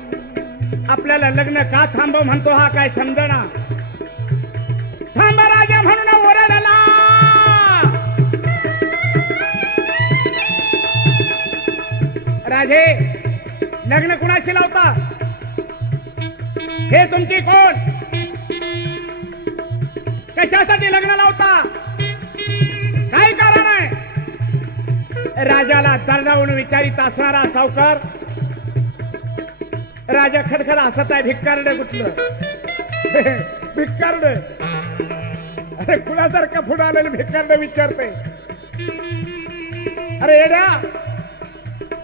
आपल्याला लग्न का थांबव म्हणतो हा काय समजना. थांब राजा म्हणून ओरडला. राजे लग्न कुणाशी लावता. हे तुमची कोण. कशासाठी लग्न लावता. काय कारण आहे. राजाला दरडावून विचारित असणारा सावकार. राजा खडखड हसत आहे. भिक्कारड कुठलं भिक्कारड. अरे कुणासारखं पुढे आलेलं भिक्कारड विचारते. अरे येड्या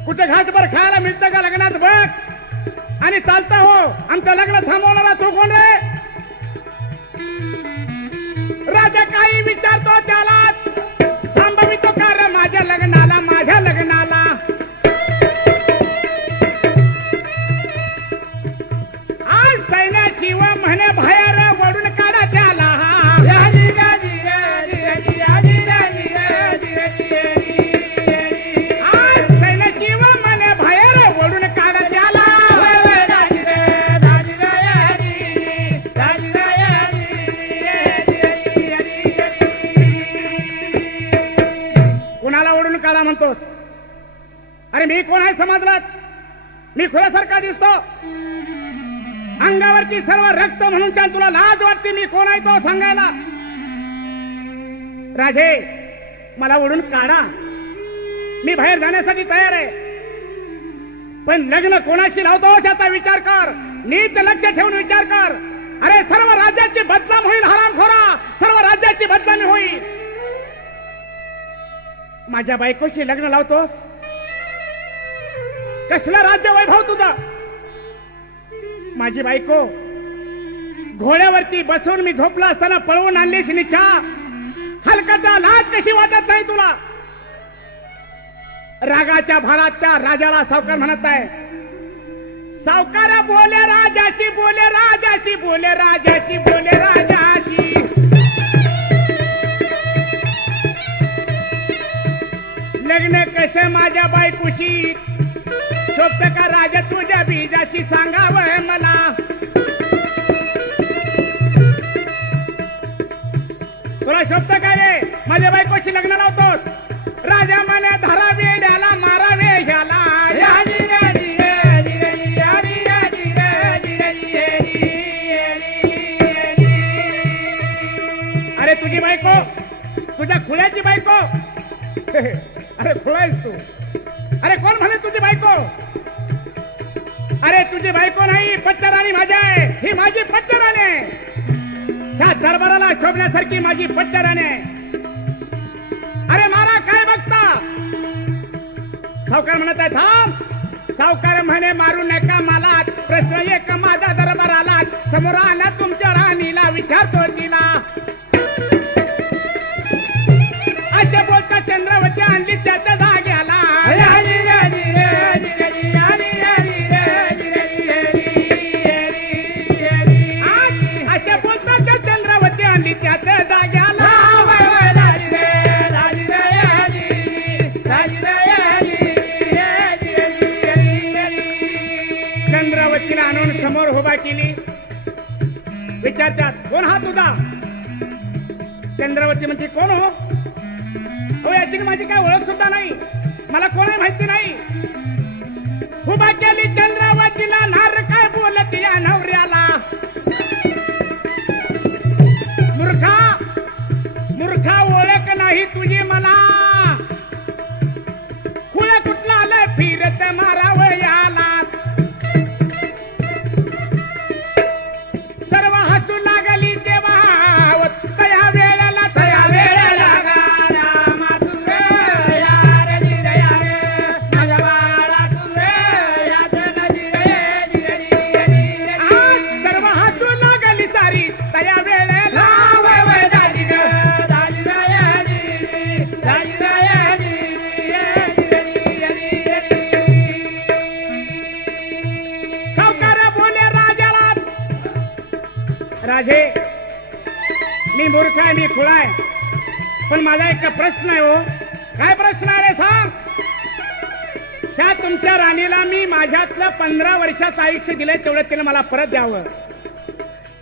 कुठे घाटभर खायला मिळतं का लग्नात बघ आणि चालता हो. आमचं लग्न थांबवणारा तो कोण रे. राजा काही विचारतो त्याला थांबवितो का रे माझ्या लग्नाला. माझ्या लग्नाला आज सैन्याची व म्हणे बाहेर वडून काढा त्याला. आज सैन्याची व म्हणे बाहेर वडून काढा त्याला. कुणाला ओढून काढा म्हणतोस. अरे मी कोण आहे समाजात. मी खुल्यासारखा दिसतो. अंगावरती सर्व रक्त म्हणून तुला लाज वाटते. मी कोण आहे तो सांगायला. राजे मला ओढून काढा. मी बाहेर जाण्यासाठी तयार आहे. पण लग्न कोणाशी लावतो याचा विचार कर. नीट लक्ष ठेवून विचार कर. अरे सर्व राज्याची बदनाम होईल हरामखोरा. सर्व राज्याची बदनामी होईल. माझ्या बायकोशी लग्न लावतोस. कसलं राज्य वैभव तुझं. माझी बायको घोड्यावरती बसून मी झोपला असताना पळवून आणलीस निच्छा. हलकटा लाज कशी वाटत नाही तुला. रागाच्या भारात त्या राजाला सावकार म्हणत आहे. सावकार बोले राजाची बोले राजाची बोले राजाची बोले राजाची. लग्न कसं माझ्या बायकोशी शोभत का राजा तुझ्या बीजाशी सांगावं मला. तुला शोभत काय रे माझ्या बायकोशी लग्न लावतोस. राजा म्हणे धरा वेड्याला मारावे ह्याला. अरे तुझी बायको तुझ्या खुल्याची बायको. अरे खुळायस तू. अरे कोण म्हणे तुझी बायको. अरे तुझी बायको नाही पट्टराणी माझ्या आहे. ही माझी पट्टराणी आहे. त्या दरबाराला शोभण्यासारखी माझी पट्टराणी आहे. अरे मारा काय बघता. सावकार म्हणत आहे थांब. सावकार म्हणे मारू नका मला. प्रश्न एक माझा दरबाराला. समोर आणा तुमच्या राणीला विचारतो तिला. अशा बोलता चंद्रावती आणली त्याच्या जाग्याला. अशा बोलता त्या चंद्रावती आणली त्याच्या जाग्याला. चंद्रावतीला आणून समोर उभा केली. विचारतात कोण हा तुझा. चंद्रावती म्हणते कोण हो. अहो याची माझी काय ओळख सुद्धा नाही. मला कोणी माहिती नाही. उभा केली चंद्रावतीला. नार काय बोलत या नवऱ्याला. मूर्खा मूर्खा ओळख नाही तुझी मला. खुळा कुठला आलं फिरत मारावं याला. सर्व हसू लागली तेव्हा तया वेळेला तया वेळेला. राजे मी मूर्ख आहे. मी खुळा आहे. पण माझा एक प्रश्न आहे हो. काय प्रश्न आहे सांग. त्या तुमच्या राणीला मी माझ्यातलं 15 वर्षाचं आयुष्य दिलंय तेवढं तिने मला परत द्यावं.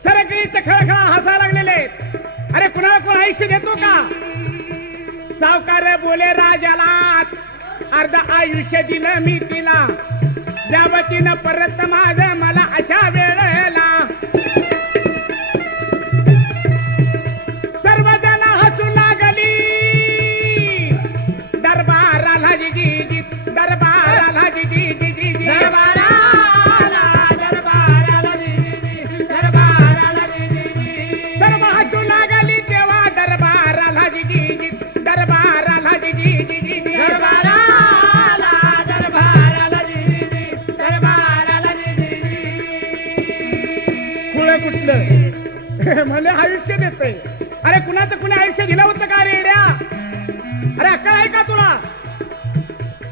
सगळी खळखळा हसायला लागलेले. अरे कुणाला कोण आयुष्य देतो का? सावकार बोले राजाला अर्ध आयुष्य दिलं मी तिला द्यावतीनं परत माझं मला अशा वेळेला. सर्वजण हसू लागली. दरबाराला जी दरबाराला जी दरबाराला दरबाराला दरबाराला सर्व हसू लागली तेव्हा दरबाराला जी दरबाराला जी दरबाराला दरबाराला दरबाराला खुळ कुठलं मला आयुष्य देतोय. अरे कुणाचं कुणी आयुष्य दिलं होतं का रेड्या? अरे अक्कल आहे का तुला?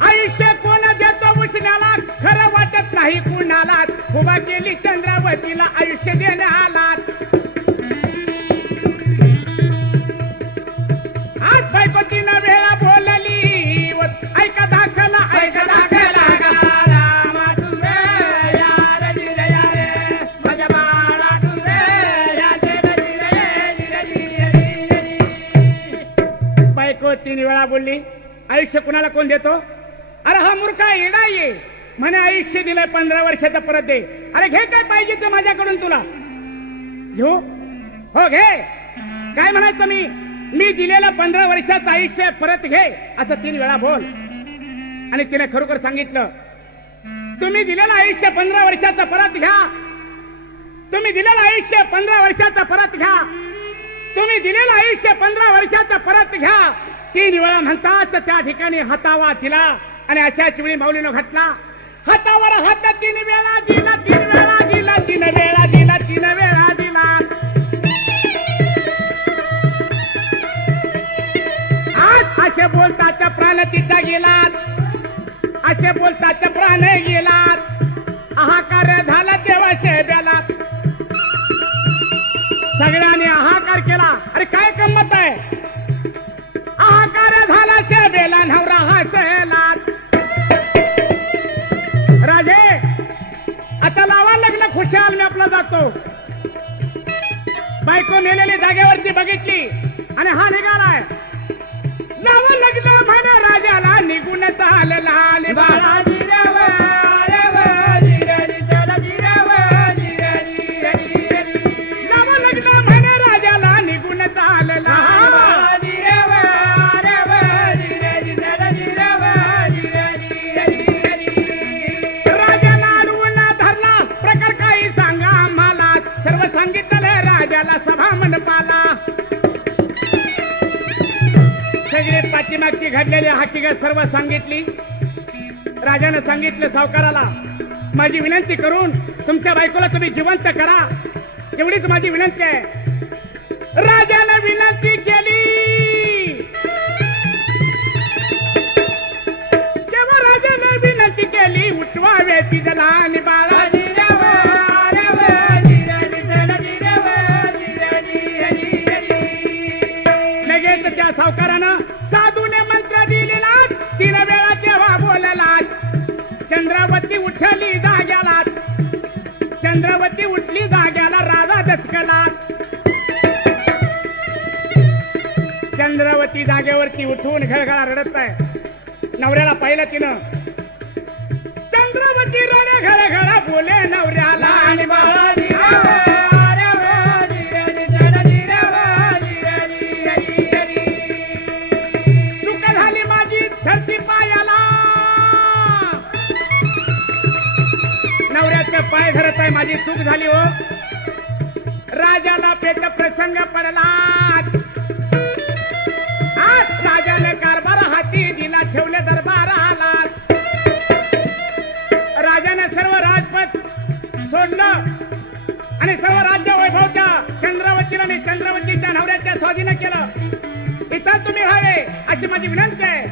आयुष्य कोण देतो उचण्याला खरं वाटत नाही कुणाला. उभा केली चंद्रावतीला आयुष्य देण्याला. आज बायको 3 वेळा बोलली ऐका दाखला ऐका दाखला रामा तुझे यार जिरे यारे माझ्या बाळा तुझे बायको 3 वेळा बोलली आयुष्य कुणाला कोण देतो? अरे हा मूर्खा येडा ये म्हणे आयुष्य दिलंय 15 वर्षाचं परत दे. अरे घे काय पाहिजे ते माझ्याकडून तुला घेऊ. हो घे. काय म्हणायचं मी दिलेलं 15 वर्षाचं आयुष्य परत घे असं 3 वेळा बोल. आणि तिने खरोखर सांगितलं तुम्ही दिलेलं आयुष्य 15 वर्षाचं परत घ्या. तुम्ही दिलेलं आयुष्य 15 वर्षाचं परत घ्या. तुम्ही दिलेलं आयुष्य 15 वर्षाचं परत घ्या. 3 वेळा म्हणतात त्या ठिकाणी हातावा तिला. आणि अशाच वेळी माऊलीनं घातला हातावर हात 3 वेळा दिला 3 वेळा दिला 3 वेळा दिला 3 वेळा दिला. आज असे बोलतात प्राण तिचा गेलात. असे बोलतात प्राण गेलात. हाहाकार झाला देवाचे बेलात. सगळ्यांनी हाहाकार केला. अरे काय गंमत आहे? हाहाकार झाला शे बेला नवरा हसलात. राजे आता लावा लग्न खुशाल मी आपला जातो. बायको नेलेली जागेवरती बघितली आणि हा निघालाय. लावा लग्न म्हणे राजाला निघून चालला बाळा जिरव लावा लग्न म्हणे राजाला निघून चालला. सभा मंडपाला सगळे पाठीमागची घडलेली हकीकत सर्व सांगितली. राजाने सांगितलं सावकाराला माझी विनंती करून तुमच्या बायकोला तुम्ही जिवंत करा एवढीच माझी विनंती आहे. राजाने विनंती केली तेव्हा राजाने विनंती केली उठवावे तिला आणि बाळा त्या सावकारानं साधूने मंत्र दिलेला 3 वेळा तेव्हा बोलला. चंद्रावती उठली जाग्याला. चंद्रावती उठली जाग्याला राजा दचकला. चंद्रावती जागेवरती उठून घळघळा रडत आहे. नवऱ्याला पाहिलं तिनं. चंद्रावती रडे घळघळा बोले नवऱ्याला आणि बाळा पाय धरत आहे माझी चूक झाली हो. राजाला पेट प्रसंग पडला. आज राजाने कारभार हाती दिला ठेवले दरबाराला. राजाने सर्व राजपद सोडलं आणि सर्व राज्य वैभवच्या चंद्रावतीला आणि चंद्रावतीच्या नवऱ्याच्या स्वाधीन केलं. इथं तुम्ही राहावे अशी माझी विनंती आहे.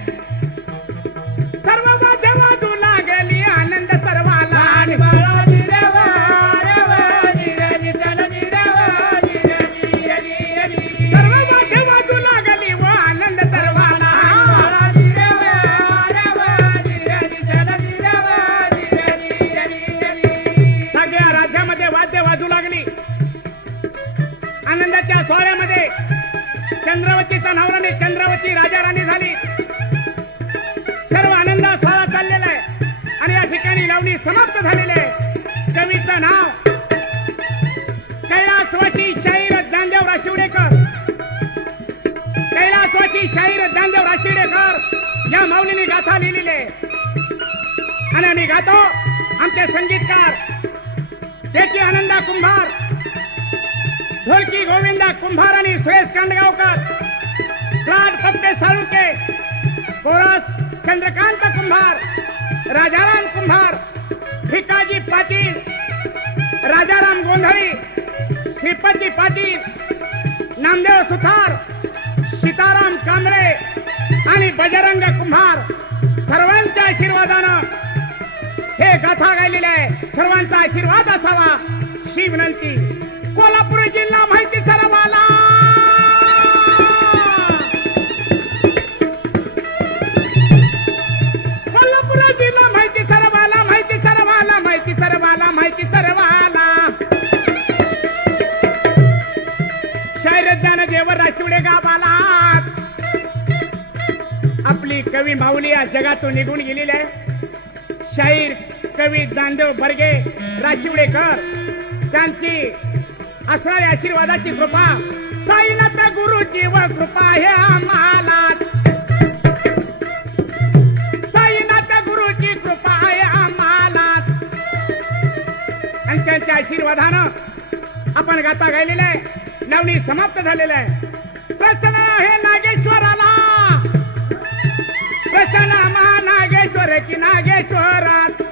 सर्व माझ्या बाजू लागली आनंद सर्वाला आणि बाळा सर्व माझ्या बाजू लागली व आनंद सर्वाला. लावणी समाप्त झालेले. कवीचं नाव कैलासवासी शाहीर ज्ञानदेव राशिवडेकर. कैलासवासी शाहीर ज्ञानदेव राशिवडेकर या माऊलीने गाथा लिहिलेले. आणि आम्ही गातो आमचे संगीतकार त्याची आनंदा कुंभार, ढोलकी गोविंदा कुंभार आणि सुरेश कांडगावकर, फ्लाट पत्ते साळुके, कोरस चंद्रकांत कुंभार, राजाराम कुंभार, भिकाजी पाटील, राजाराम गोंधळी, श्रीपती पाटील, नामदेव सुथार, सीताराम कांबळे आणि बजरंग कुंभार सर्वांच्या आशीर्वादानं हे गाथा गायलेले आहे. सर्वांचा आशीर्वाद असावा ही विनंती. कोल्हापूर जिल्हा माहिती सर्वाला, कोल्हापूर जिल्हा माहिती सर्वाला, माहिती सर्वाला, माहिती सर्वाला, माहिती सर्वाला. शाहीर ज्ञानदेव राशिवडे गावाला आपली कवी माऊली या जगातून निघून गेलेली आहे. शाहीर कवी ज्ञानदेव बर्गे राशिवडेकर त्यांची असणारी आशीर्वादाची कृपा साईनाथ गुरुची व कृपा हे आम्हाला. साईनाथ गुरुची कृपा आहे आम्हाला. आणि त्यांच्या आशीर्वादानं आपण गाता गायलेला आहे. लावणी समाप्त झालेला आहे. प्रसन्न आहे नागेश्वराला, प्रसन्न महानागेश्वर की नागेश्वरात